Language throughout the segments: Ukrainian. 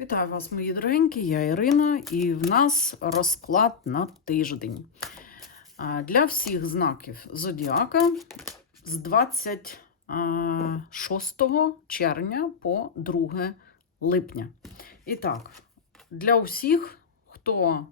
Вітаю вас, мої дорогенькі, я Ірина, і в нас розклад на тиждень. Для всіх знаків Зодіака з 26 червня по 2 липня. І так, для усіх, хто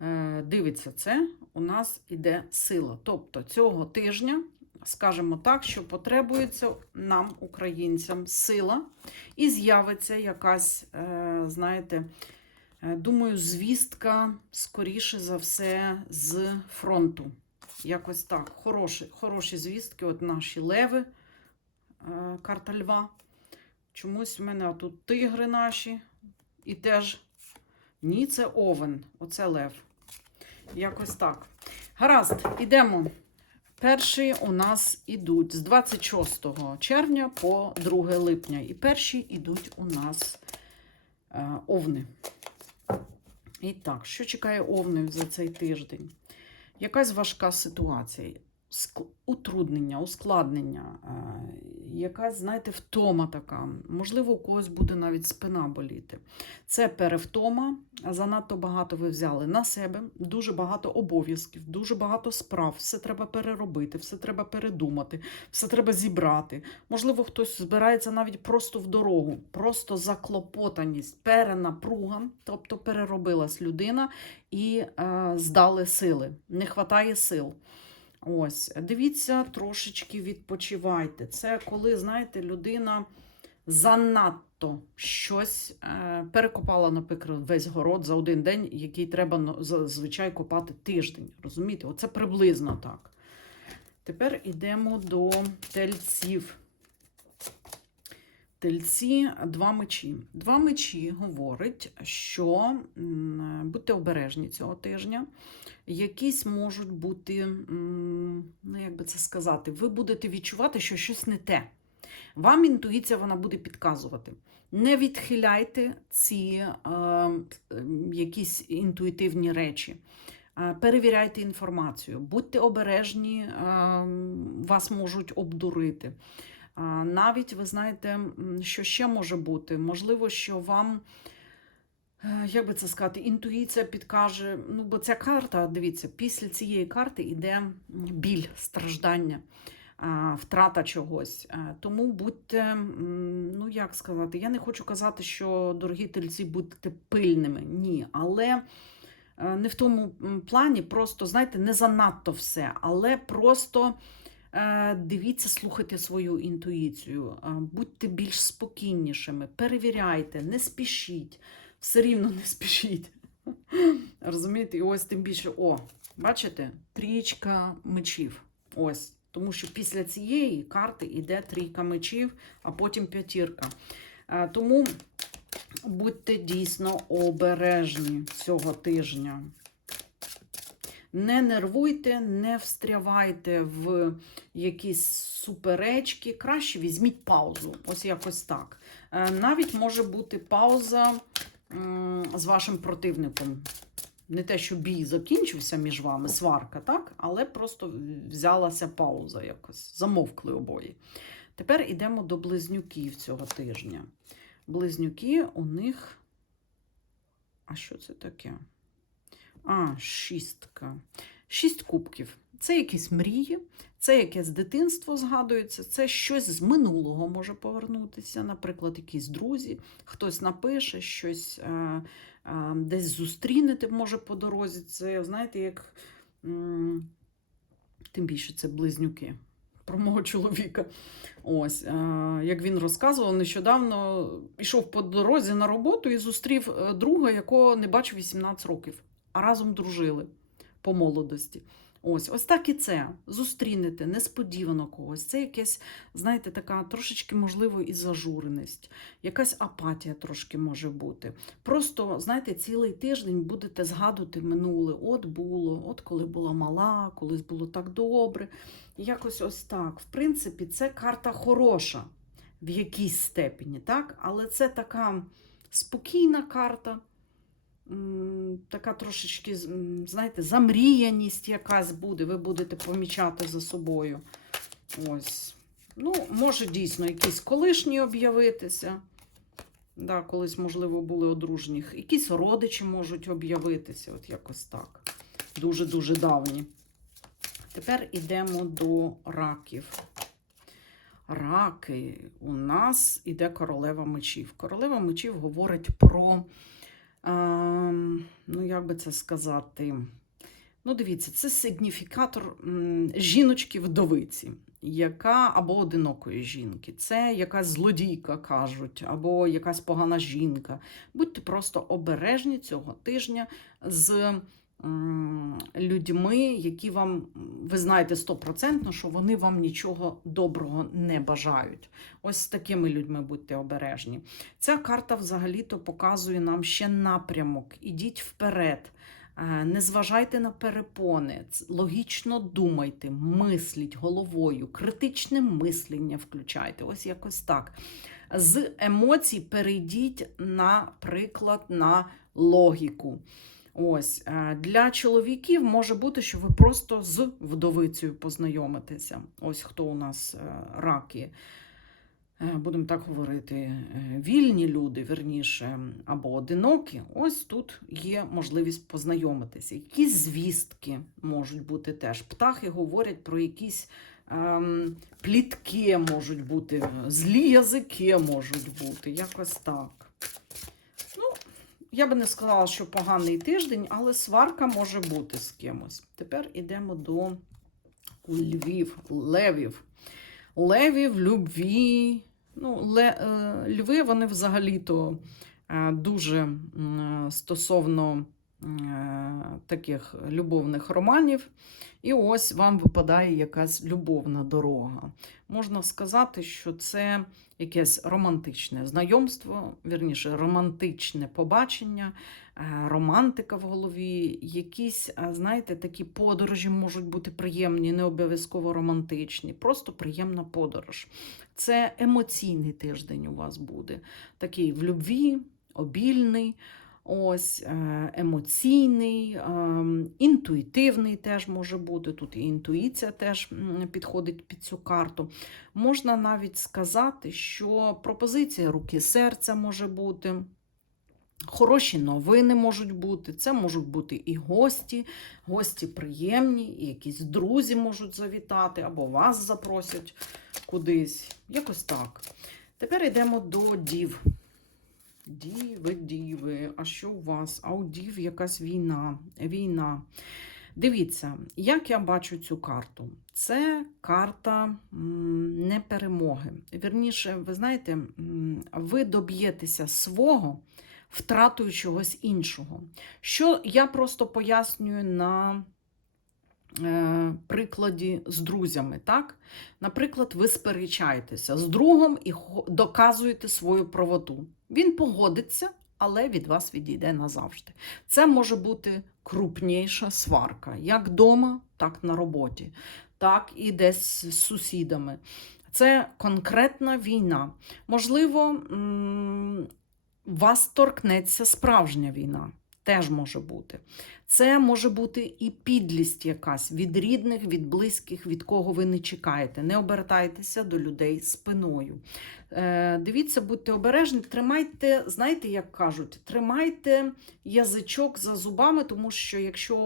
е, дивиться це, у нас іде сила. Тобто цього тижня, скажімо так, що потребується нам, українцям, сила. І з'явиться якась, е, знаєте, е, думаю, звістка, скоріше за все, з фронту. Якось так. Хороші, хороші звістки, от наші леви, е, карта льва. Чомусь в мене тут тигри наші. І теж ні, це овен, оце лев. Якось так. Гаразд, ідемо. Перші у нас ідуть з 26 червня по 2 липня. І перші ідуть у нас е, овни. І так, що чекає овнів за цей тиждень? Якась важка ситуація, утруднення, ускладнення, е, якась, знаєте, втома така. Можливо, у когось буде навіть спина боліти. Це перевтома, занадто багато ви взяли на себе, дуже багато обов'язків, дуже багато справ. Все треба переробити, все треба передумати, все треба зібрати. Можливо, хтось збирається навіть просто в дорогу, просто заклопотаність, перенапруга, тобто переробилась людина і е, здали сили. Не вистачає сил. Ось, дивіться, трошечки відпочивайте. Це коли, знаєте, людина занадто щось е, перекопала, наприклад, весь город за один день, який треба ну, зазвичай копати тиждень. Розумієте? Оце приблизно так. Тепер йдемо до тельців. Тельці два мечі. Два мечі говорить, що будьте обережні цього тижня. Якісь можуть бути, ну як би це сказати, ви будете відчувати, що щось не те. Вам інтуїція вона буде підказувати. Не відхиляйте ці е, якісь інтуїтивні речі. Перевіряйте інформацію, будьте обережні, вас можуть обдурити. Навіть ви знаєте, що ще може бути? Можливо, що вам, е, як би це сказати, інтуїція підкаже. Ну, бо ця карта, дивіться, після цієї карти йде біль, страждання, втрата чогось. Е, Тому будьте, ну як сказати, я не хочу казати, що дорогі тельці, будьте пильними. Ні, але. е, Не в тому плані, просто, знаєте, не занадто все, але просто Дивіться, слухайте свою інтуїцію, е, будьте більш спокійнішими, перевіряйте, не спішіть, все рівно не спішіть. Розумієте, і ось тим більше, о, бачите, трічка мечів. Ось. Тому що після цієї карти йде трійка мечів, а потім п'ятірка. Е, Тому будьте дійсно обережні цього тижня. Не нервуйте, не встрявайте в якісь суперечки. Краще візьміть паузу. Ось якось так. Е, Навіть може бути пауза з вашим противником. Не те, що бій закінчився між вами, сварка, так? Але просто взялася пауза якось. Замовкли обоє. Тепер йдемо до близнюків цього тижня. Близнюки у них. А що це таке? А, шістка. Шість кубків. Це якісь мрії, це якесь дитинство згадується, це щось з минулого може повернутися. Наприклад, якісь друзі, хтось напише, щось е, е, десь зустрінете може по дорозі. Це, знаєте, як м, тим більше це близнюки. Про мого чоловіка. Ось, е, як він розказував, нещодавно йшов по дорозі на роботу і зустрів друга, якого не бачив 18 років а разом дружили по молодості. Ось, ось так і це. Зустрінете несподівано когось. Це якась, знаєте, така трошечки, можливо, і зажуреність, якась апатія трошки може бути. Просто, знаєте, цілий тиждень будете згадувати минуле. От було, от коли була мала, колись було так добре. Якось ось так. В принципі, це карта хороша в якійсь степені, так? але це така спокійна карта. Така трошечки, знаєте, замріяність якась буде, ви будете помічати за собою. Ось. Ну, може, дійсно, якісь колишні об'явитися. Да, колись, можливо, були одружені. Якісь родичі можуть об'явитися, от якось так. Дуже-дуже давні. Тепер йдемо до раків. Раки. У нас іде королева мечів. Королева мечів говорить про, ну, як би це сказати, ну, дивіться, це сигніфікатор жіночки-вдовиці, яка або одинокої жінки. Це якась злодійка, кажуть, або якась погана жінка. Будьте просто обережні цього тижня з людьми, які вам, ви знаєте стопроцентно, що вони вам нічого доброго не бажають. Ось з такими людьми будьте обережні. Ця карта взагалі-то показує нам ще напрямок. Ідіть вперед. Е, Не зважайте на перепони, логічно думайте, мисліть головою, критичне мислення включайте. Ось якось так. З емоцій перейдіть, наприклад, на логіку. Ось е, для чоловіків може бути, що ви просто з вдовицею познайомитеся. Ось хто у нас е, раки. Е, Будемо так говорити, вільні люди, верніше, або одинокі, ось тут є можливість познайомитися. Якісь звістки можуть бути теж. Птахи говорять про якісь ем, плітки можуть бути, злі язики можуть бути, якось так. Я би не сказала, що поганий тиждень, але сварка може бути з кимось. Тепер йдемо до львів, левів. Левів, любві. Ну, ле, е, льви, вони взагалі-то е, дуже стосовно таких любовних романів. І ось вам випадає якась любовна дорога. Можна сказати, що це якесь романтичне знайомство, вірніше, романтичне побачення, е, романтика в голові, якісь, е, знаєте, такі подорожі можуть бути приємні, не обов'язково романтичні, просто приємна подорож. Це емоційний тиждень у вас буде. Такий в любві, обільний, ось, е, емоційний, ем, інтуїтивний теж може бути. Тут і інтуїція теж підходить під цю карту. Можна навіть сказати, що пропозиція руки серця може бути. Хороші новини можуть бути, це можуть бути і гості, гості приємні, і якісь друзі можуть завітати, або вас запросять кудись. Якось так. Тепер йдемо до дів. Діви, діви. А що у вас? А у дів якась війна. Війна. Дивіться, як я бачу цю карту. Це карта м, не. Вірніше, ви знаєте, ви доб'єтеся свого втратою чогось іншого. Що я просто пояснюю на прикладі з друзями. Так? Наприклад, ви сперечаєтеся з другом і доказуєте свою правоту. Він погодиться, але від вас відійде назавжди. Це може бути крупніша сварка, як вдома, так на роботі, так і десь з сусідами. Це конкретна війна. Можливо, вас торкнеться справжня війна. Теж може бути. Це може бути і підлість якась від рідних, від близьких, від кого ви не чекаєте. Не обертайтеся до людей спиною. Е, дивіться, будьте обережні, тримайте, знаєте, як кажуть, тримайте язичок за зубами, тому що якщо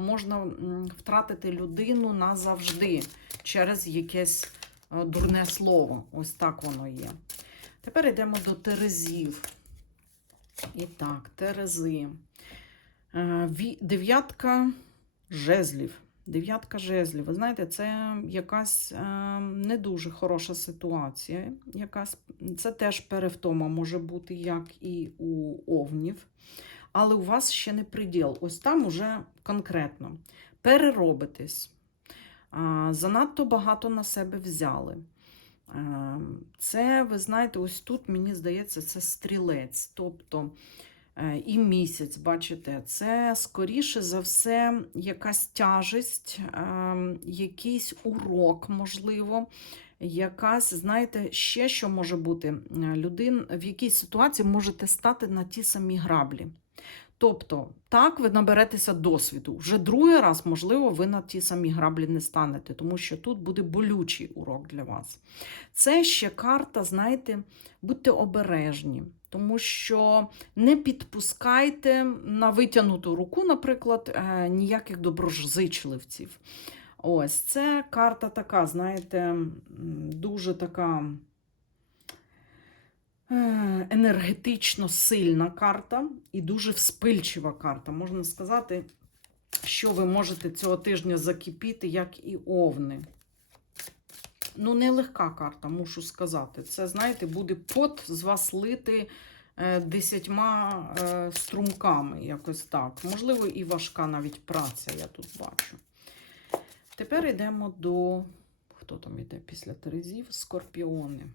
можна втратити людину назавжди через якесь е, дурне слово. Ось так воно є. Тепер йдемо до Терезів. І так, Терези. Е, Дев'ятка жезлів. Дев'ятка жезлів. Ви знаєте, це якась е, не дуже хороша ситуація. Якась, це теж перевтома може бути, як і у овнів. Але у вас ще не приділ. Ось там уже конкретно. Переробитесь. Занадто багато на себе взяли. Е, Це, ви знаєте, ось тут, мені здається, це стрілець. Тобто е, і місяць, бачите, це скоріше за все якась тяжесть, е, якийсь урок, можливо. Якась, знаєте, ще що може бути, Е, людин в якійсь ситуації можете стати на ті самі граблі. Тобто, так, ви наберетеся досвіду. Вже другий раз, можливо, ви на ті самі граблі не станете, тому що тут буде болючий урок для вас. Це ще карта, знаєте, будьте обережні, Тому що не підпускайте на витягнуту руку, наприклад, е, ніяких доброзичливців. Ось це карта така, знаєте, дуже така енергетично сильна карта і дуже вспильчива карта. Можна сказати, що ви можете цього тижня закипіти, як і овни. Ну, не легка карта, мушу сказати. Це, знаєте, буде пот з вас лити е, десятьма е, струмками, якось так. Можливо, і важка навіть праця, я тут бачу. Тепер йдемо до. Хто там йде після Терезів? Скорпіони.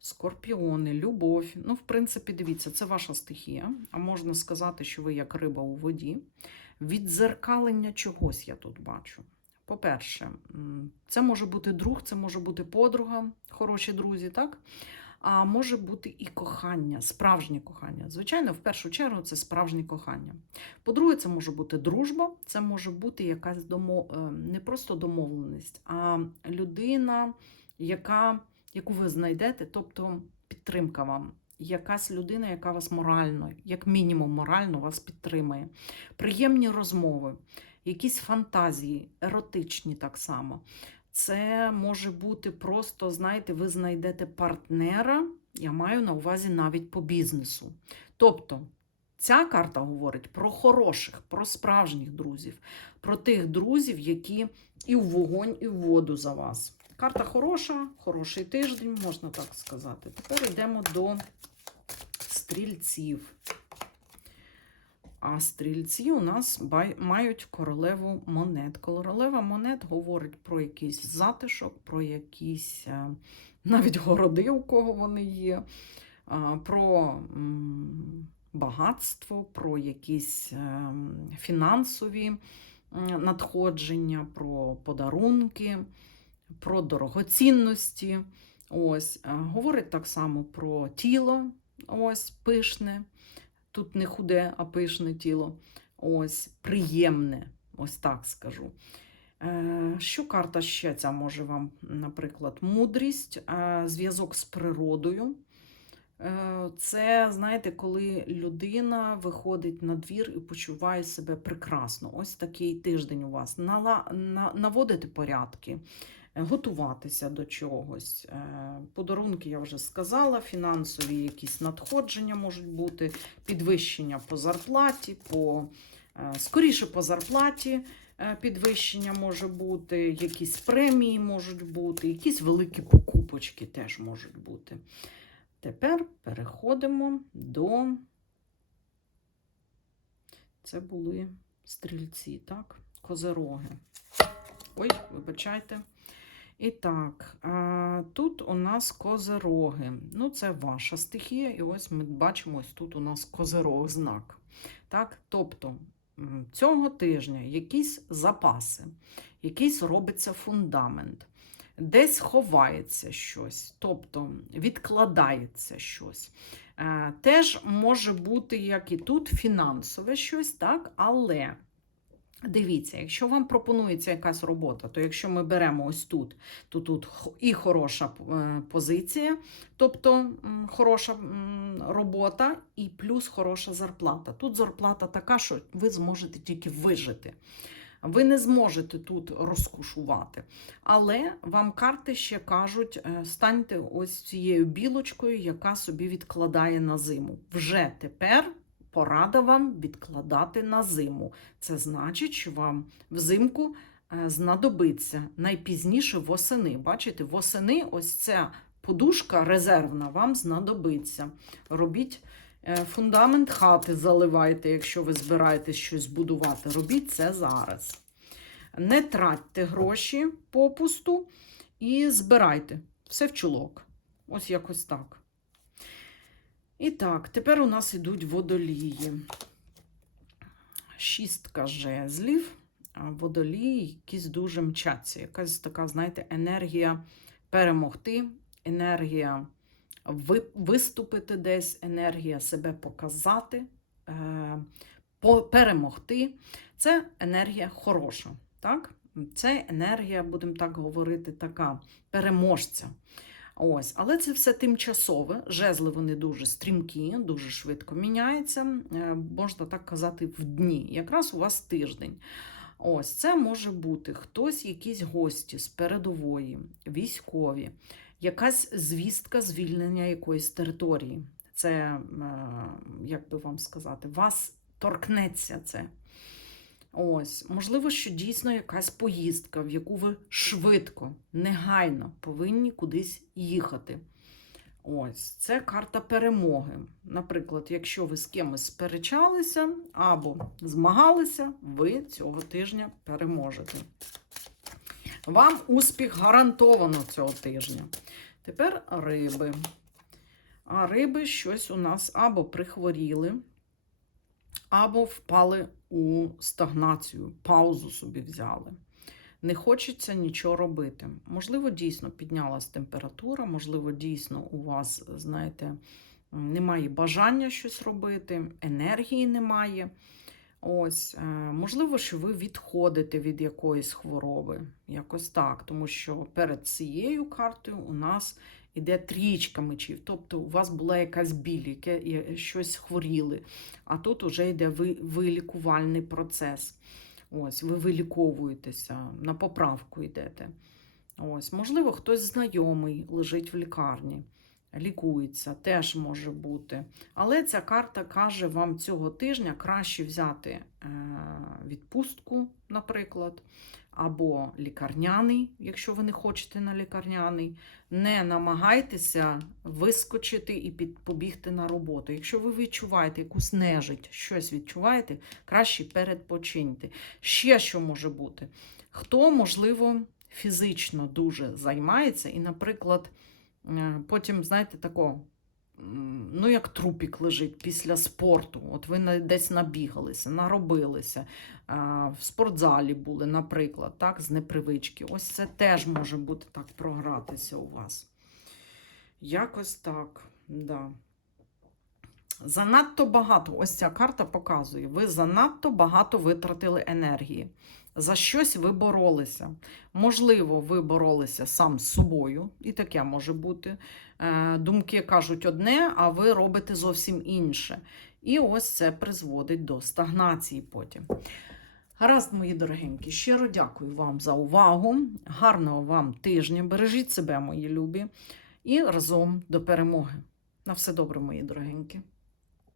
Скорпіони, любов. Ну, в принципі, дивіться, це ваша стихія. А можна сказати, що ви як риба у воді. Відзеркалення чогось я тут бачу. По-перше, це може бути друг, це може бути подруга, хороші друзі, так? А може бути і кохання, справжнє кохання. Звичайно, в першу чергу це справжнє кохання. По-друге, це може бути дружба, це може бути якась домов... е, не просто домовленість, а людина, яка... яку ви знайдете, тобто підтримка вам. Якась людина, яка вас морально, як мінімум морально вас підтримує. Приємні розмови, якісь фантазії, еротичні так само. Це може бути просто, знаєте, ви знайдете партнера, я маю на увазі навіть по бізнесу. Тобто, ця карта говорить про хороших, про справжніх друзів, про тих друзів, які і в вогонь, і в воду за вас. Карта хороша, хороший тиждень, можна так сказати. Тепер йдемо до стрільців. А стрільці у нас мають королеву монет. Королева монет говорить про якийсь затишок, про якісь е, навіть городи, у кого вони є, про багатство, про якісь е, фінансові надходження, про подарунки, про дорогоцінності. Ось, е, говорить так само про тіло, ось пишне. Тут не худе, а пишне тіло. Ось, приємне, ось так скажу. Е, Що карта ще ця може вам, наприклад, мудрість, е, зв'язок з природою. Це, знаєте, коли людина виходить на двір і почуває себе прекрасно. Ось такий тиждень у вас. Наводити порядки, готуватися до чогось. Е, Подарунки, я вже сказала, фінансові якісь надходження можуть бути, підвищення по зарплаті, по, е, скоріше по зарплаті е, підвищення може бути, якісь премії можуть бути, якісь великі покупочки теж можуть бути. Тепер переходимо до. Це були стрільці, так? Козероги. Ой, вибачайте. І так, тут у нас козероги. Ну, це ваша стихія, і ось ми бачимо, ось тут у нас козерог знак. Так? Тобто цього тижня якісь запаси, якийсь робиться фундамент, десь ховається щось, тобто відкладається щось. Е, Теж може бути, як і тут, фінансове щось, так, але. Дивіться, якщо вам пропонується якась робота, то якщо ми беремо ось тут, то тут і хороша е, позиція, тобто хороша робота, і плюс хороша зарплата. Тут зарплата така, що ви зможете тільки вижити. Ви не зможете тут розкушувати. Але вам карти ще кажуть: е, станьте ось цією білочкою, яка собі відкладає на зиму. Вже тепер порада вам відкладати на зиму. Це значить, що вам взимку е, знадобиться найпізніше восени. Бачите, восени ось ця подушка резервна вам знадобиться. Робіть е, фундамент хати, заливайте, якщо ви збираєтесь щось будувати. Робіть це зараз. Не тратьте гроші попусту і збирайте все в чулок. Ось якось так. І так, тепер у нас ідуть водолії. Шістка жезлів, а водолії якісь дуже мчаться. Якась така, знаєте, енергія перемогти, енергія ви- виступити десь, енергія себе показати, е, перемогти. Це енергія хороша. Так? Це енергія, будемо так говорити, така переможця. Ось, але це все тимчасове. Жезли вони дуже стрімкі, дуже швидко міняються. е, Можна так казати, в дні. Якраз у вас тиждень. Ось це може бути хтось, якісь гості з передової, військові, якась звістка звільнення якоїсь території. Це, е, як би вам сказати, вас торкнеться це. Ось, можливо, що дійсно якась поїздка, в яку ви швидко, негайно повинні кудись їхати. Ось, це карта перемоги. Наприклад, якщо ви з кимось сперечалися або змагалися, ви цього тижня переможете. Вам успіх гарантовано цього тижня. Тепер риби. А риби щось у нас або прихворіли, або впали у стагнацію, паузу собі взяли. Не хочеться нічого робити. Можливо, дійсно піднялась температура, можливо, дійсно у вас, знаєте, немає бажання щось робити, енергії немає. Ось, е, можливо, що ви відходите від якоїсь хвороби, якось так, тому що перед цією картою у нас іде трічка мечів, тобто у вас була якась біль, яке щось хворіли, а тут уже йде вилікувальний процес. Ось, ви виліковуєтеся, на поправку йдете. Ось, можливо, хтось знайомий лежить в лікарні, лікується, теж може бути. Але ця карта каже вам цього тижня краще взяти е, відпустку, наприклад, або лікарняний, якщо ви не хочете на лікарняний. Не намагайтеся вискочити і під, побігти на роботу. Якщо ви відчуваєте якусь нежить, щось відчуваєте, краще передпочиньте. Ще що може бути? Хто, можливо, фізично дуже займається, і, наприклад, е, потім, знаєте, тако, м, ну, як трупік лежить після спорту. От ви десь набігалися, наробилися, в спортзалі були, наприклад, так, з непривички. Ось це теж може бути так програтися у вас. Якось так, да. Занадто багато, ось ця карта показує, ви занадто багато витратили енергії. За щось ви боролися. Можливо, ви боролися сам з собою, і таке може бути. Е, Думки кажуть одне, а ви робите зовсім інше. І ось це призводить до стагнації потім. Гаразд, мої дорогенькі, щиро дякую вам за увагу. Гарного вам тижня. Бережіть себе, мої любі, і разом до перемоги. На все добре, мої дорогенькі.